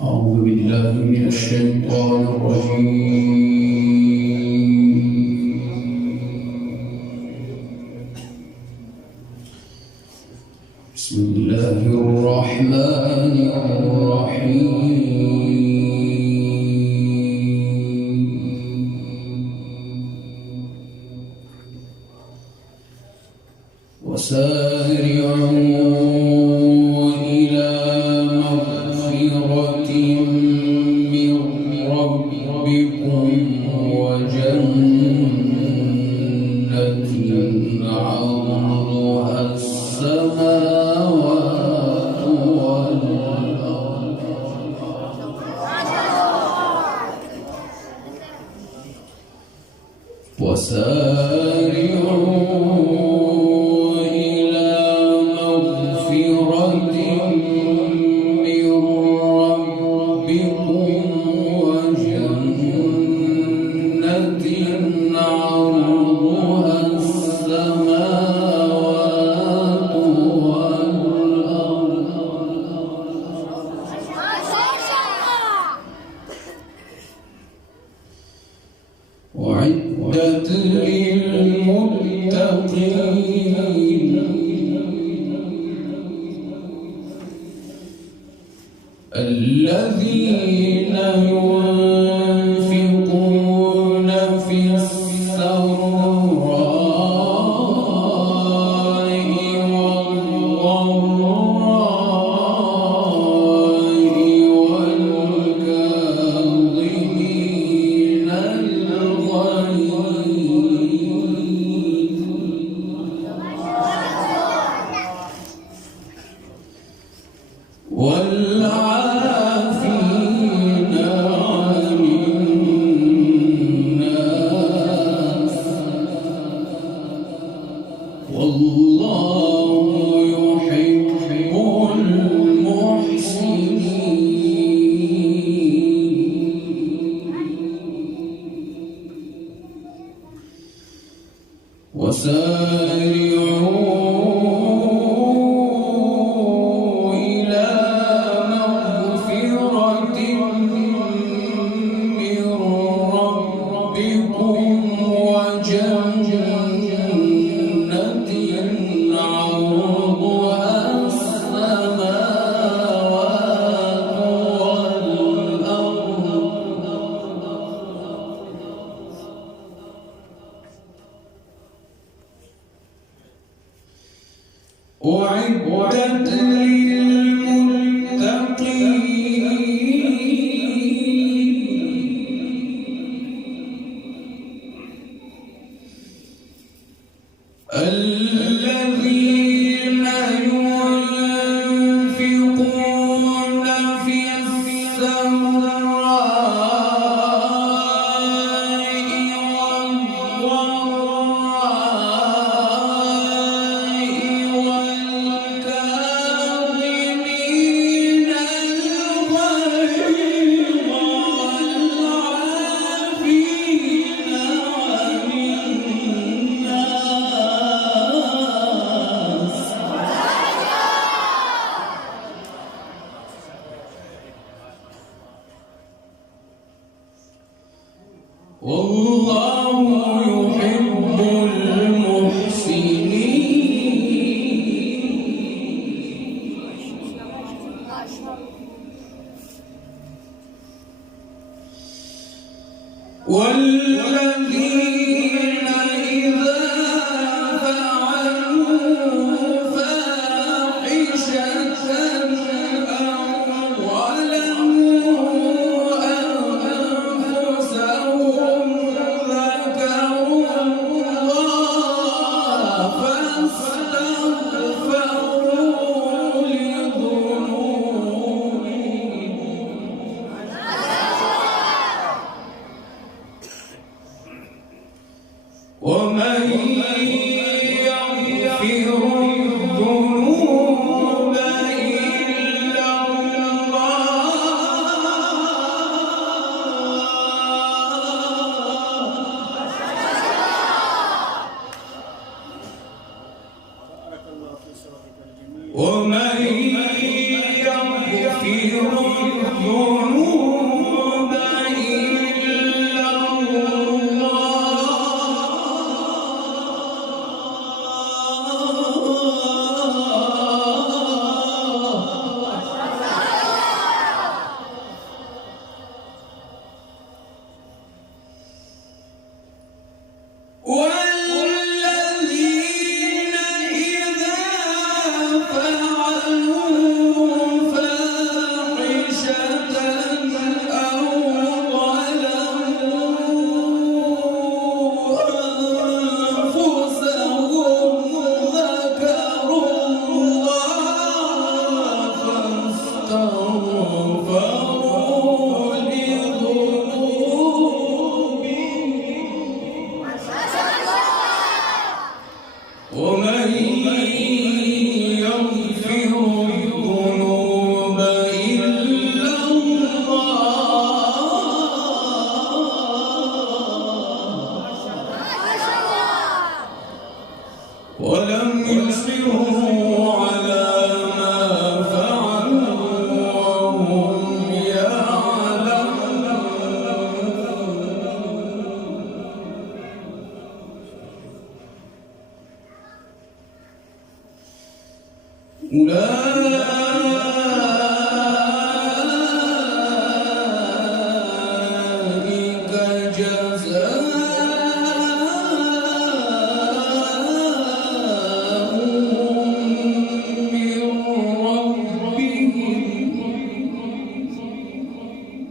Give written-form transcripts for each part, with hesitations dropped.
أعوذ بالله من الشيطان الرجيم. بسم الله الرحمن الرحيم. وسارعوا إلى مغفرة من ربكم وجنة عرضها السماوات والأرض وسارعوا أعدت للمتقين الذين ينفقون في السراء والضراء والكاظمين والعافين عن الناس والله يحب المحسنين. وسارعوا أعدت للمتقين الذين ينفقون في والله يحب المحسنين. والذين إذا فعلوا فاحشة أو ظلموا أنفسهم ذكروا الله فاستغفروا لذنوبهم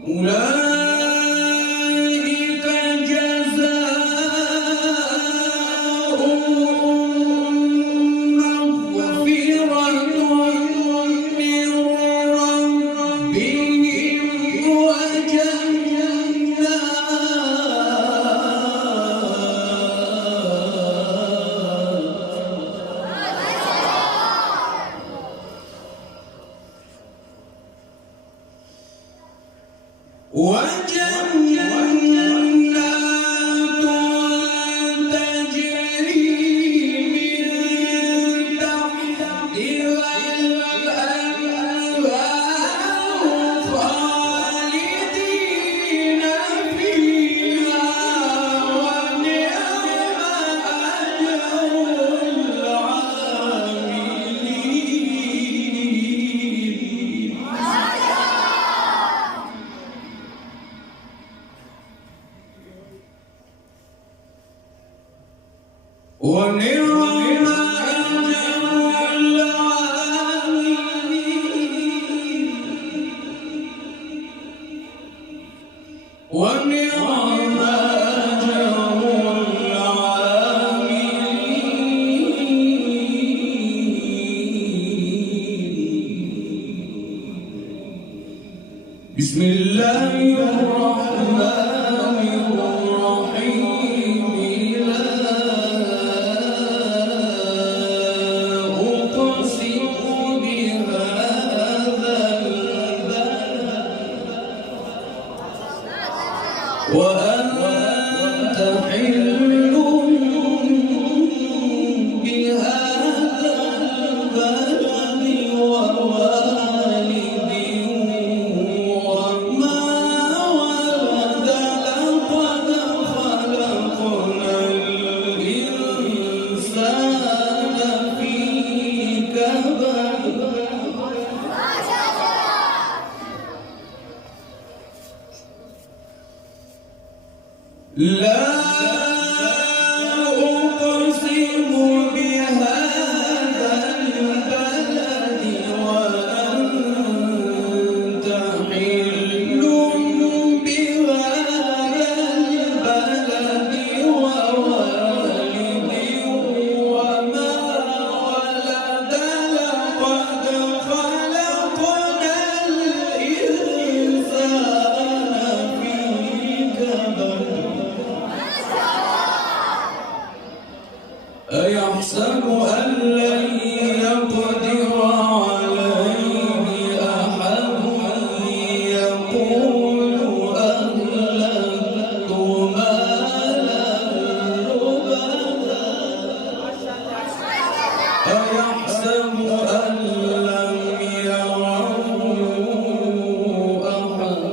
أولئك جزاؤهم مغفرة من ربهم وجنات تجري من تحتها الأنهار خالدين فيها ونعم أجر العاملين. ونعم أجر العاملين. ونعم أجر العاملين. بسم الله الرحمن الرحيم. وأنت حل بهذا البلد ووالد وما ولد لقد خلقنا الإنسان في كبد. لا أقسم بهذا البلد وأنت حل بهذا البلد ووالد وما ولد لقد خلقنا الإنسان في كبد. أيحسب أن لن يقدر عليه أحد يقول أهلكت مالا لبدا. أيحسب أن لم يره أحد.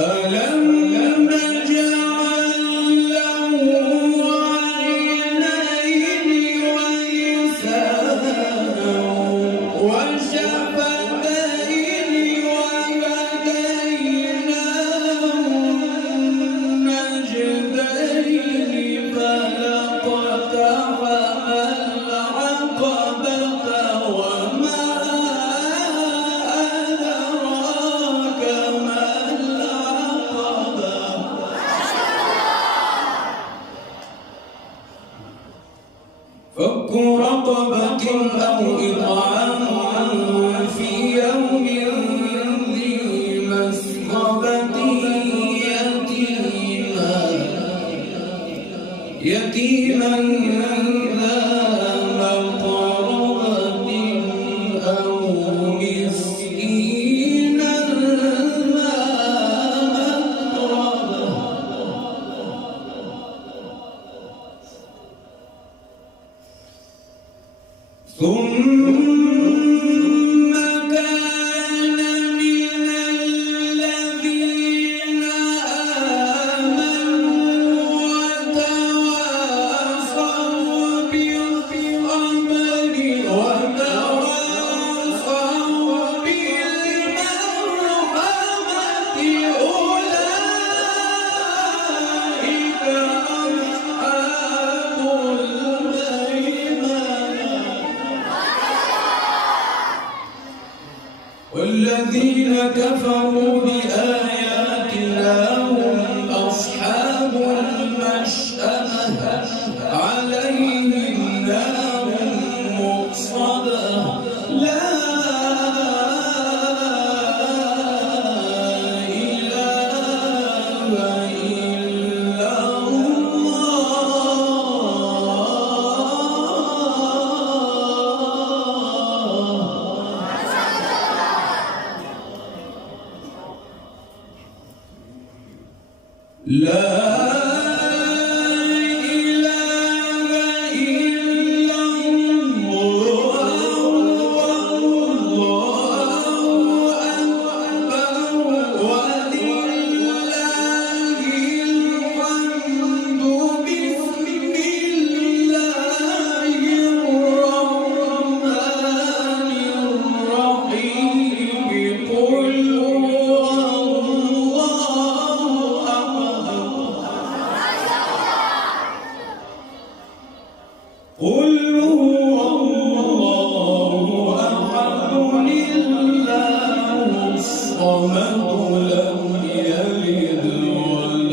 ألم نجعل له عينين ولسانا وشفتين وهديناه النجدين فلاقتحم العقبة وما أدراك ما فك رقبة أو إطعام في يوم ذي مسغبة يتيما ذا مقربة أو مسكينا ذا متربة. ثم كان من الذين آمنوا وتواصوا بالصبر وتواصوا بالمرحمة أولئك أصحاب الميمنة. الذين كفروا بآياتنا هم أصحاب المشأمة عليهم نار مؤصدة لا إله إلا قل هو الله أحد الله الصمد لم يلد ولم